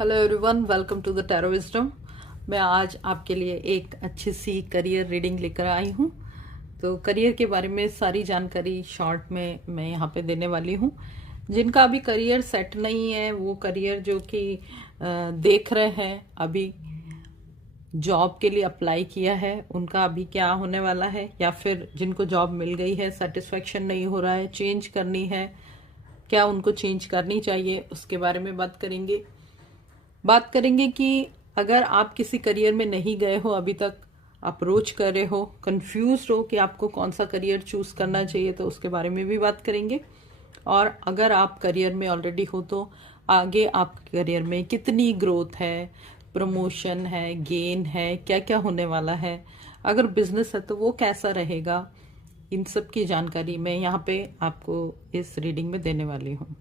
Hello everyone, welcome to the tarot wisdom. मैं आज आपके लिए एक अच्छी सी करियर रीडिंग लेकर आई हूँ। तो करियर के बारे में सारी जानकारी शॉर्ट में मैं यहाँ पे देने वाली हूँ। जिनका अभी करियर सेट नहीं है, वो करियर जो कि देख रहे हैं, अभी जॉब के लिए अप्लाई किया है, उनका अभी क्या होने वाला है, या फिर जिनको जॉब मिल गई है, सेटिस्फेक्शन नहीं हो रहा है, चेंज करनी है, क्या उनको चेंज करनी चाहिए, उसके बारे में बात करेंगे कि अगर आप किसी करियर में नहीं गए हो, अभी तक अप्रोच कर रहे हो, कंफ्यूज हो कि आपको कौन सा करियर चूज करना चाहिए, तो उसके बारे में भी बात करेंगे। और अगर आप करियर में ऑलरेडी हो तो आगे आपके करियर में कितनी ग्रोथ है, प्रमोशन है, गेन है, क्या क्या होने वाला है, अगर बिजनेस है तो वो कैसा रहेगा, इन सब की जानकारी मैं यहाँ पे आपको इस रीडिंग में देने वाली हूँ।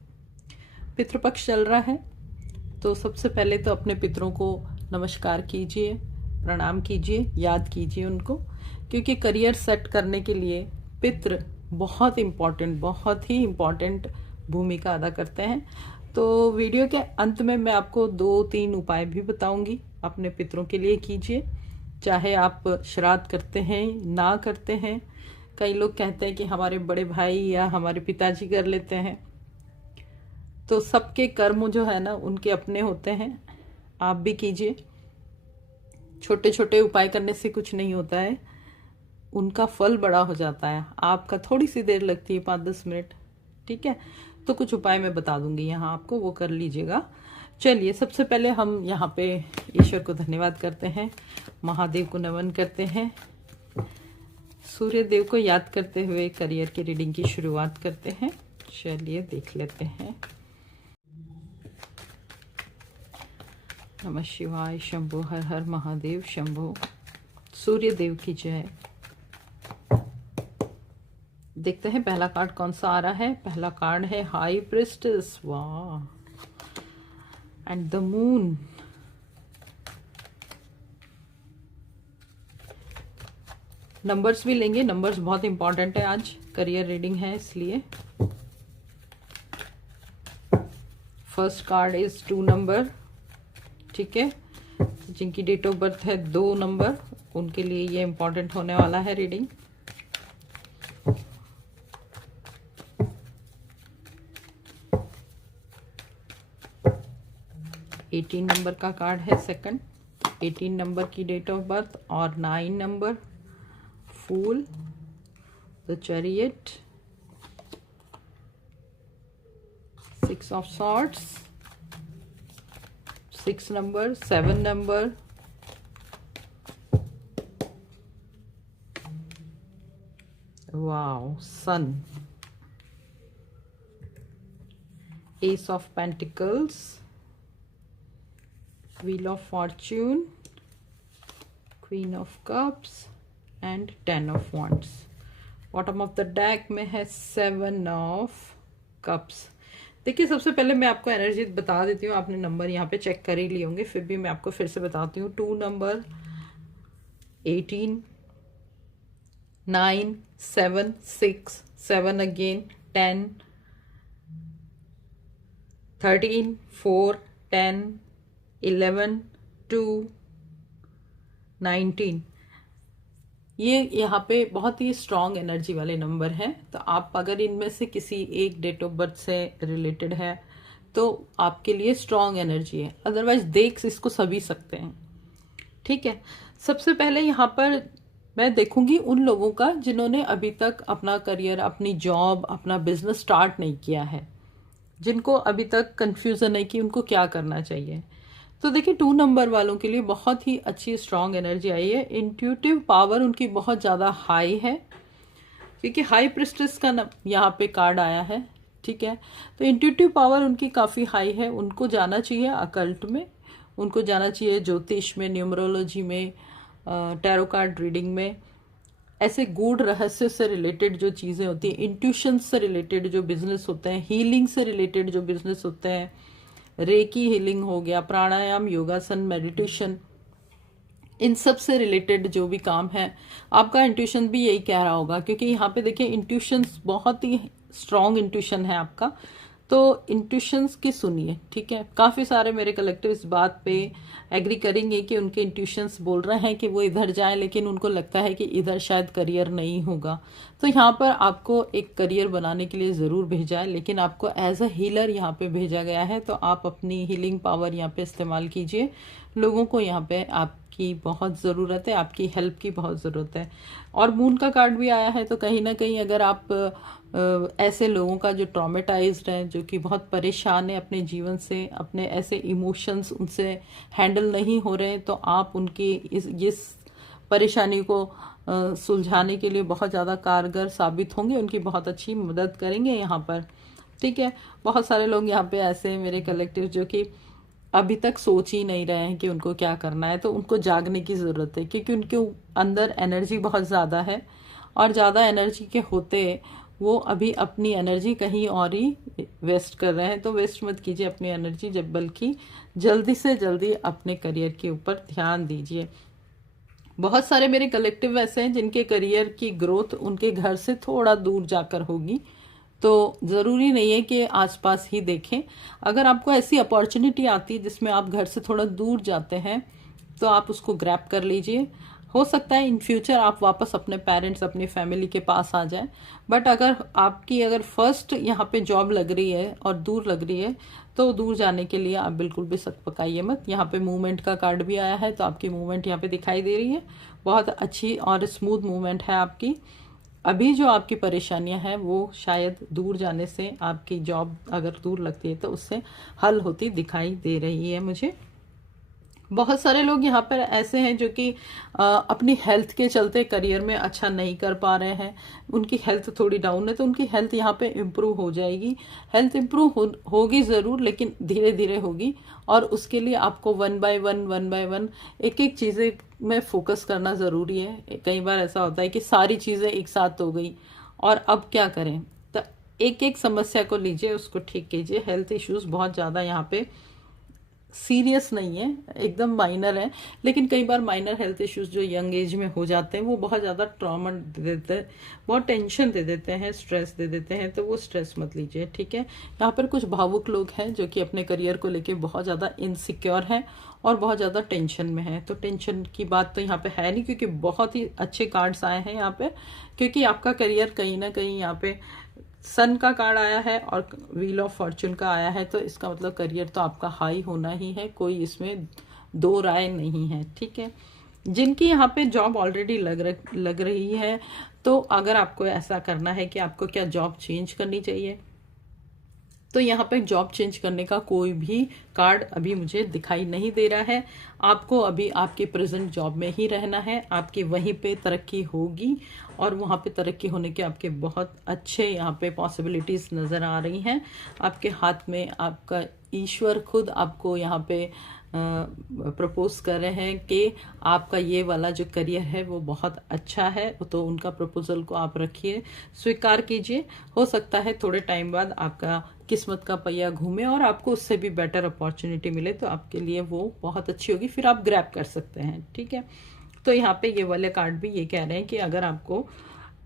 पितृपक्ष चल रहा है, तो सबसे पहले तो अपने पितरों को नमस्कार कीजिए, प्रणाम कीजिए, याद कीजिए उनको, क्योंकि करियर सेट करने के लिए पितृ बहुत ही इम्पॉर्टेंट भूमिका अदा करते हैं। तो वीडियो के अंत में मैं आपको 2-3 उपाय भी बताऊंगी, अपने पितरों के लिए कीजिए, चाहे आप श्राद्ध करते हैं ना करते हैं। कई लोग कहते हैं कि हमारे बड़े भाई या हमारे पिताजी कर लेते हैं, तो सबके कर्म जो है ना उनके अपने होते हैं, आप भी कीजिए। छोटे छोटे उपाय करने से कुछ नहीं होता है, उनका फल बड़ा हो जाता है। आपका थोड़ी सी देर लगती है, 5-10 मिनट, ठीक है। तो कुछ उपाय मैं बता दूंगी यहाँ आपको, वो कर लीजिएगा। चलिए, सबसे पहले हम यहाँ पे ईश्वर को धन्यवाद करते हैं, महादेव को नमन करते हैं, सूर्य देव को याद करते हुए करियर की रीडिंग की शुरुआत करते हैं। चलिए देख लेते हैं। नमः शिवाय, शंभो, हर हर महादेव शंभो, सूर्य देव की जय। देखते हैं पहला कार्ड कौन सा आ रहा है। पहला कार्ड है हाई प्रिस्टेस, वाह, एंड द मून। नंबर्स भी लेंगे, नंबर्स बहुत इंपॉर्टेंट है, आज करियर रीडिंग है इसलिए। फर्स्ट कार्ड इज 2 नंबर, ठीक है। जिनकी डेट ऑफ बर्थ है 2 नंबर, उनके लिए ये इंपॉर्टेंट होने वाला है रीडिंग। एटीन नंबर का कार्ड है सेकंड, 18 नंबर की डेट ऑफ बर्थ, और 9 number, fool, the chariot, 6 of swords, 6 number, 7 number, wow, sun, ace of pentacles, wheel of fortune, queen of cups and 10 of wands. Bottom of the deck में है 7 of cups. देखिए, सबसे पहले मैं आपको energy बता देती हूँ, आपने नंबर यहाँ पे चेक कर ही लिए होंगे, फिर भी मैं आपको फिर से बताती हूँ। 2 नंबर, 18, 9, 7, 6, 7 अगेन, 10, 13, 4, 10, 11, 2, 19। ये यहाँ पे बहुत ही स्ट्रॉन्ग एनर्जी वाले नंबर हैं। तो आप अगर इनमें से किसी एक डेट ऑफ बर्थ से रिलेटेड है तो आपके लिए स्ट्रॉन्ग एनर्जी है, अदरवाइज देख इसको सभी सकते हैं, ठीक है। सबसे पहले यहाँ पर मैं देखूंगी उन लोगों का जिन्होंने अभी तक अपना करियर, अपनी जॉब, अपना बिजनेस स्टार्ट नहीं किया है, जिनको अभी तक कंफ्यूजन है कि उनको क्या करना चाहिए। तो देखिए, 2 नंबर वालों के लिए बहुत ही अच्छी स्ट्रॉन्ग एनर्जी आई है। इंट्यूटिव पावर उनकी बहुत ज़्यादा हाई है, क्योंकि हाई प्रिस्टेस का यहाँ पे कार्ड आया है, ठीक है। तो इंट्यूटिव पावर उनकी काफ़ी हाई है। उनको जाना चाहिए अकल्ट में, उनको जाना चाहिए ज्योतिष में, न्यूमरोलॉजी में, टैरो कार्ड रीडिंग में, ऐसे गूढ़ रहस्य से रिलेटेड जो चीज़ें होती हैं, इंट्यूशन से रिलेटेड जो बिजनेस होते हैं, हीलिंग से रिलेटेड जो बिजनेस होते हैं, रेकी हीलिंग हो गया, प्राणायाम, योगासन, मेडिटेशन, इन सब से रिलेटेड जो भी काम है, आपका इंट्यूशन भी यही कह रहा होगा, क्योंकि यहाँ पे देखिए इंट्यूशन बहुत ही स्ट्रॉन्ग इंट्यूशन है आपका। तो इंट्यूशंस की सुनिए, ठीक है। काफ़ी सारे मेरे कलेक्टिव इस बात पे एग्री करेंगे कि उनके इंट्यूशंस बोल रहे हैं कि वो इधर जाए, लेकिन उनको लगता है कि इधर शायद करियर नहीं होगा। तो यहाँ पर आपको एक करियर बनाने के लिए ज़रूर भेजा है, लेकिन आपको एज अ हीलर यहाँ पे भेजा गया है। तो आप अपनी हीलिंग पावर यहाँ पे इस्तेमाल कीजिए। लोगों को यहाँ पे आपकी बहुत ज़रूरत है, आपकी हेल्प की बहुत ज़रूरत है। और मून का कार्ड भी आया है, तो कहीं ना कहीं अगर आप ऐसे लोगों का जो ट्रॉमेटाइज्ड हैं, जो कि बहुत परेशान है अपने जीवन से, अपने ऐसे इमोशंस उनसे हैंडल नहीं हो रहे, तो आप उनकी इस परेशानी को सुलझाने के लिए बहुत ज़्यादा कारगर साबित होंगे, उनकी बहुत अच्छी मदद करेंगे यहाँ पर, ठीक है। बहुत सारे लोग यहाँ पे ऐसे हैं मेरे कलेक्टिव जो कि अभी तक सोच ही नहीं रहे हैं कि उनको क्या करना है, तो उनको जागने की ज़रूरत है, क्योंकि उनके अंदर एनर्जी बहुत ज़्यादा है। और ज़्यादा एनर्जी के होते वो अभी अपनी एनर्जी कहीं और ही वेस्ट कर रहे हैं। तो वेस्ट मत कीजिए अपनी एनर्जी, जब बल्कि जल्दी से जल्दी अपने करियर के ऊपर ध्यान दीजिए। बहुत सारे मेरे कलेक्टिव ऐसे हैं जिनके करियर की ग्रोथ उनके घर से थोड़ा दूर जाकर होगी, तो ज़रूरी नहीं है कि आसपास ही देखें। अगर आपको ऐसी अपॉर्चुनिटी आती है जिसमें आप घर से थोड़ा दूर जाते हैं, तो आप उसको ग्रैब कर लीजिए। हो सकता है इन फ्यूचर आप वापस अपने पेरेंट्स, अपनी फैमिली के पास आ जाएं। बट अगर फर्स्ट यहाँ पे जॉब लग रही है और दूर लग रही है, तो दूर जाने के लिए आप बिल्कुल भी सक पकाइए मत। यहाँ पे मूवमेंट का कार्ड भी आया है, तो आपकी मूवमेंट यहाँ पे दिखाई दे रही है, बहुत अच्छी और स्मूथ मूवमेंट है आपकी। अभी जो आपकी परेशानियां हैं वो शायद दूर जाने से, आपकी जॉब अगर दूर लगती है तो उससे हल होती दिखाई दे रही है मुझे। बहुत सारे लोग यहाँ पर ऐसे हैं जो कि अपनी हेल्थ के चलते करियर में अच्छा नहीं कर पा रहे हैं, उनकी हेल्थ थोड़ी डाउन है, तो उनकी हेल्थ यहाँ पे इम्प्रूव हो जाएगी। हेल्थ इम्प्रूव होगी ज़रूर, लेकिन धीरे धीरे होगी, और उसके लिए आपको वन बाय वन एक एक चीज़ें में फोकस करना ज़रूरी है। कई बार ऐसा होता है कि सारी चीज़ें एक साथ हो गई और अब क्या करें, तो एक एक समस्या को लीजिए, उसको ठीक कीजिए। हेल्थ इश्यूज़ बहुत ज़्यादा यहाँ पे सीरियस नहीं है, एकदम माइनर है, लेकिन कई बार माइनर हेल्थ इश्यूज जो यंग एज में हो जाते हैं वो बहुत ज़्यादा ट्रॉमा दे देते हैं, बहुत टेंशन दे देते हैं, स्ट्रेस दे देते हैं। तो वो स्ट्रेस मत लीजिए, ठीक है। यहाँ पर कुछ भावुक लोग हैं जो कि अपने करियर को लेके बहुत ज़्यादा इनसिक्योर हैं और बहुत ज़्यादा टेंशन में है। तो टेंशन की बात तो यहाँ पे है नहीं, क्योंकि बहुत ही अच्छे कार्ड्स आए हैं यहाँ पे, क्योंकि आपका करियर कहीं ना कहीं यहाँ पे सन का कार्ड आया है और व्हील ऑफ फॉर्चून का आया है, तो इसका मतलब करियर तो आपका हाई होना ही है, कोई इसमें दो राय नहीं है, ठीक है। जिनकी यहाँ पे जॉब ऑलरेडी लग रही है, तो अगर आपको ऐसा करना है कि आपको क्या जॉब चेंज करनी चाहिए, तो यहाँ पे जॉब चेंज करने का कोई भी कार्ड अभी मुझे दिखाई नहीं दे रहा है। आपको अभी आपके प्रेजेंट जॉब में ही रहना है, आपकी वहीं पे तरक्की होगी, और वहाँ पे तरक्की होने के आपके बहुत अच्छे यहाँ पे पॉसिबिलिटीज़ नज़र आ रही हैं। आपके हाथ में आपका ईश्वर खुद आपको यहाँ पे प्रपोज कर रहे हैं कि आपका ये वाला जो करियर है वो बहुत अच्छा है, तो उनका प्रपोजल को आप रखिए, स्वीकार कीजिए। हो सकता है थोड़े टाइम बाद आपका किस्मत का पहिया घूमे और आपको उससे भी बेटर अपॉर्चुनिटी मिले, तो आपके लिए वो बहुत अच्छी होगी, फिर आप ग्रैब कर सकते हैं, ठीक है। तो यहाँ पे ये वाले कार्ड भी ये कह रहे हैं कि अगर आपको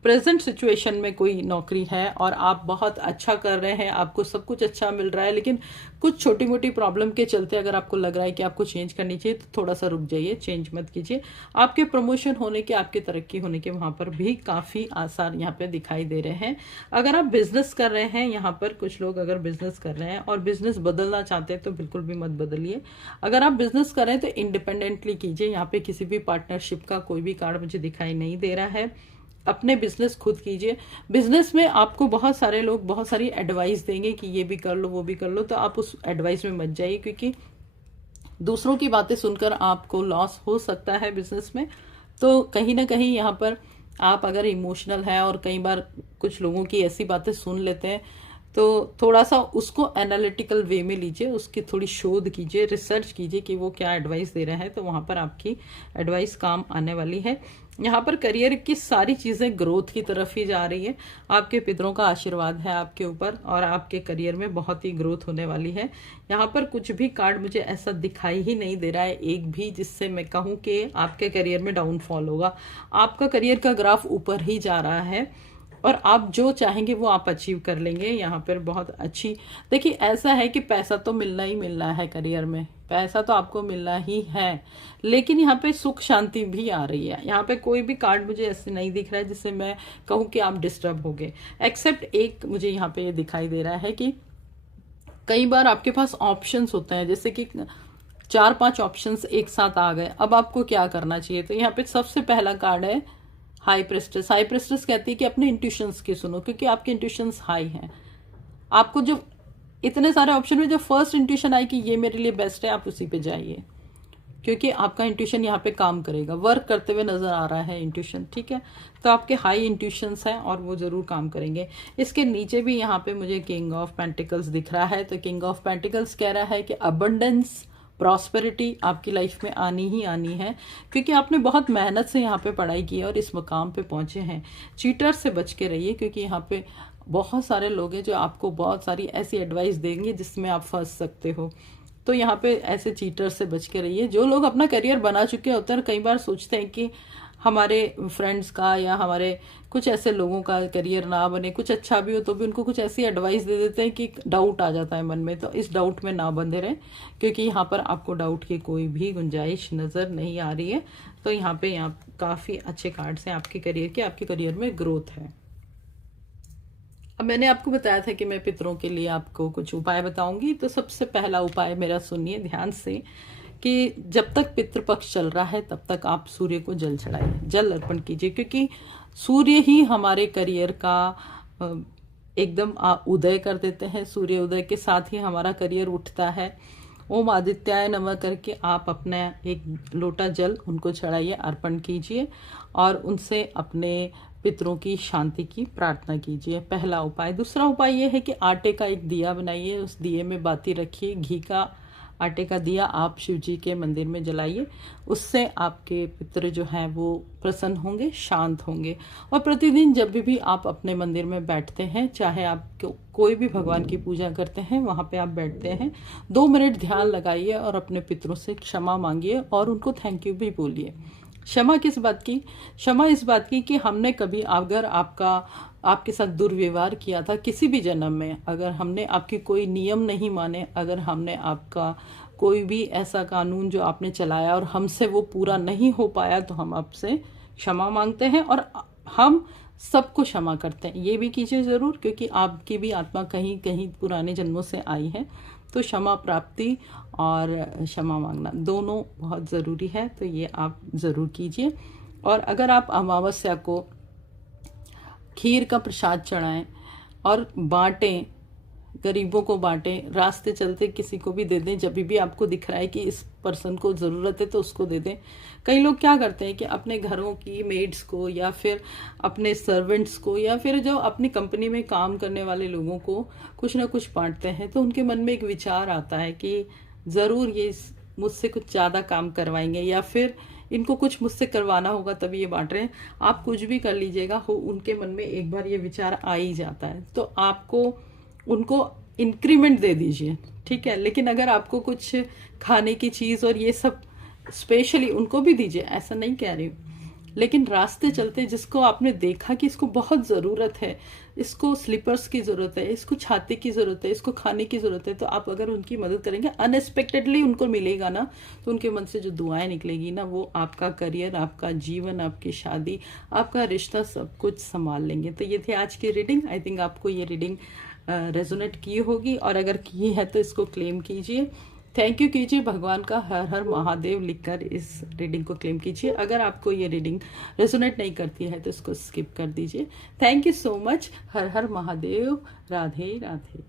प्रेजेंट सिचुएशन में कोई नौकरी है और आप बहुत अच्छा कर रहे हैं, आपको सब कुछ अच्छा मिल रहा है, लेकिन कुछ छोटी मोटी प्रॉब्लम के चलते अगर आपको लग रहा है कि आपको चेंज करनी चाहिए, तो थोड़ा सा रुक जाइए, चेंज मत कीजिए। आपके प्रमोशन होने के, आपके तरक्की होने के वहाँ पर भी काफ़ी आसार यहाँ पे दिखाई दे रहे हैं। अगर आप बिजनेस कर रहे हैं, यहाँ पर कुछ लोग अगर बिजनेस कर रहे हैं और बिजनेस बदलना चाहते हैं, तो बिल्कुल भी मत बदलिए। अगर आप बिजनेस कर रहे हैं तो इंडिपेंडेंटली कीजिए। यहाँ पे किसी भी पार्टनरशिप का कोई भी कार्ड मुझे दिखाई नहीं दे रहा है। अपने बिजनेस खुद कीजिए। बिजनेस में आपको बहुत सारे लोग बहुत सारी एडवाइस देंगे कि ये भी कर लो, वो भी कर लो, तो आप उस एडवाइस में मत जाइए, क्योंकि दूसरों की बातें सुनकर आपको लॉस हो सकता है बिजनेस में। तो कहीं ना कहीं यहाँ पर आप अगर इमोशनल है और कई बार कुछ लोगों की ऐसी बातें सुन लेते हैं, तो थोड़ा सा उसको एनालिटिकल वे में लीजिए, उसकी थोड़ी शोध कीजिए, रिसर्च कीजिए कि वो क्या एडवाइस दे रहा है, तो वहाँ पर आपकी एडवाइस काम आने वाली है। यहाँ पर करियर की सारी चीज़ें ग्रोथ की तरफ ही जा रही है। आपके पितरों का आशीर्वाद है आपके ऊपर और आपके करियर में बहुत ही ग्रोथ होने वाली है। यहाँ पर कुछ भी कार्ड मुझे ऐसा दिखाई ही नहीं दे रहा है एक भी, जिससे मैं कहूँ कि आपके करियर में डाउनफॉल होगा। आपका करियर का ग्राफ ऊपर ही जा रहा है। और आप जो चाहेंगे वो आप अचीव कर लेंगे। यहाँ पर बहुत अच्छी, देखिए ऐसा है कि पैसा तो मिलना ही मिलना है करियर में, पैसा तो आपको मिलना ही है, लेकिन यहाँ पे सुख शांति भी आ रही है। यहाँ पे कोई भी कार्ड मुझे ऐसे नहीं दिख रहा है जिससे मैं कहूँ कि आप डिस्टर्ब हो गए, एक्सेप्ट एक मुझे यहाँ पे ये दिखाई दे रहा है कि कई बार आपके पास ऑप्शंस होते हैं, जैसे कि 4-5 ऑप्शंस एक साथ आ गए, अब आपको क्या करना चाहिए। तो यहाँ पे सबसे पहला कार्ड है हाई प्रेस्टेस। हाई प्रेस्टेस कहती है कि अपने इंट्यूशंस की सुनो, क्योंकि आपके इंट्यूशंस हाई हैं। आपको जो इतने सारे ऑप्शन में जो फर्स्ट इंट्यूशन आई कि ये मेरे लिए बेस्ट है, आप उसी पे जाइए, क्योंकि आपका इंट्यूशन यहाँ पे काम करेगा, वर्क करते हुए नजर आ रहा है इंट्यूशन, ठीक है। तो आपके हाई इंट्यूशंस हैं और वो जरूर काम करेंगे। इसके नीचे भी यहाँ पे मुझे किंग ऑफ पेंटिकल्स दिख रहा है। तो किंग ऑफ पेंटिकल्स कह रहा है कि अबंडेंस, प्रॉस्पेरिटी आपकी लाइफ में आनी ही आनी है, क्योंकि आपने बहुत मेहनत से यहाँ पे पढ़ाई की है और इस मुकाम पे पहुंचे हैं। चीटर से बच के रहिए, क्योंकि यहाँ पे बहुत सारे लोग हैं जो आपको बहुत सारी ऐसी एडवाइस देंगे जिसमें आप फंस सकते हो। तो यहाँ पे ऐसे चीटर से बच के रहिए। जो लोग अपना करियर बना चुके होते हैं, कई बार सोचते हैं कि हमारे फ्रेंड्स का या हमारे कुछ ऐसे लोगों का करियर ना बने, कुछ अच्छा भी हो तो भी उनको कुछ ऐसी एडवाइस दे देते हैं कि डाउट आ जाता है मन में। तो इस डाउट में ना बंधे रहें, क्योंकि यहाँ पर आपको डाउट की कोई भी गुंजाइश नज़र नहीं आ रही है। तो यहाँ पे काफ़ी अच्छे कार्ड्स हैं आपके करियर के, आपके करियर में ग्रोथ है। अब मैंने आपको बताया था कि मैं पितरों के लिए आपको कुछ उपाय बताऊंगी। तो सबसे पहला उपाय मेरा सुनिए ध्यान से, कि जब तक पितृपक्ष चल रहा है तब तक आप सूर्य को जल चढ़ाइए, जल अर्पण कीजिए, क्योंकि सूर्य ही हमारे करियर का एकदम उदय कर देते हैं। सूर्य उदय के साथ ही हमारा करियर उठता है। ओम आदित्याय नमः करके आप अपना एक लोटा जल उनको चढ़ाइए, अर्पण कीजिए और उनसे अपने पितरों की शांति की प्रार्थना कीजिए, पहला उपाय। दूसरा उपाय यह है कि आटे का एक दिया बनाइए, उस दिए में बाती रखिए, घी का आटे का दिया आप शिव जी के मंदिर में जलाइए। उससे आपके पितृ जो हैं वो प्रसन्न होंगे, शांत होंगे। और प्रतिदिन जब भी आप अपने मंदिर में बैठते हैं, चाहे आप कोई भी भगवान की पूजा करते हैं, वहाँ पे आप बैठते हैं, 2 मिनट ध्यान लगाइए और अपने पितरों से क्षमा मांगिए और उनको थैंक यू भी बोलिए। क्षमा किस बात की? क्षमा इस बात की कि हमने कभी अगर आपके साथ दुर्व्यवहार किया था किसी भी जन्म में, अगर हमने आपकी कोई नियम नहीं माने, अगर हमने आपका कोई भी ऐसा कानून जो आपने चलाया और हमसे वो पूरा नहीं हो पाया, तो हम आपसे क्षमा मांगते हैं और हम सबको क्षमा करते हैं। ये भी कीजिए ज़रूर, क्योंकि आपकी भी आत्मा कहीं कहीं पुराने जन्मों से आई है। तो क्षमा प्राप्ति और क्षमा मांगना दोनों बहुत ज़रूरी है, तो ये आप ज़रूर कीजिए। और अगर आप अमावस्या को खीर का प्रसाद चढ़ाएं और बांटें, गरीबों को बांटें, रास्ते चलते किसी को भी दे दें, जब भी आपको दिख रहा है कि इस पर्सन को ज़रूरत है तो उसको दे दें। कई लोग क्या करते हैं कि अपने घरों की मेड्स को या फिर अपने सर्वेंट्स को या फिर जो अपनी कंपनी में काम करने वाले लोगों को कुछ ना कुछ बांटते हैं, तो उनके मन में एक विचार आता है कि ज़रूर ये मुझसे कुछ ज़्यादा काम करवाएंगे या फिर इनको कुछ मुझसे करवाना होगा तभी ये बांट रहे हैं। आप कुछ भी कर लीजिएगा, हो उनके मन में एक बार ये विचार आ ही जाता है, तो आपको उनको इंक्रीमेंट दे दीजिए, ठीक है। लेकिन अगर आपको कुछ खाने की चीज़ और ये सब स्पेशली उनको भी दीजिए, ऐसा नहीं कह रही हूँ। लेकिन रास्ते चलते जिसको आपने देखा कि इसको बहुत ज़रूरत है, इसको स्लीपर्स की ज़रूरत है, इसको छाते की ज़रूरत है, इसको खाने की ज़रूरत है, तो आप अगर उनकी मदद करेंगे, अनएक्सपेक्टेडली उनको मिलेगा ना, तो उनके मन से जो दुआएं निकलेगी ना, वो आपका करियर, आपका जीवन, आपकी शादी, आपका रिश्ता सब कुछ संभाल लेंगे। तो ये थी आज की रीडिंग। आई थिंक आपको ये रीडिंग रेजोनेट की होगी, और अगर की है तो इसको क्लेम कीजिए, थैंक यू कीजिए, भगवान का हर हर महादेव लिखकर इस रीडिंग को क्लेम कीजिए। अगर आपको ये रीडिंग रेजोनेट नहीं करती है तो इसको स्किप कर दीजिए। Thank you so much. Her her Mahadev. Radhe Radhe.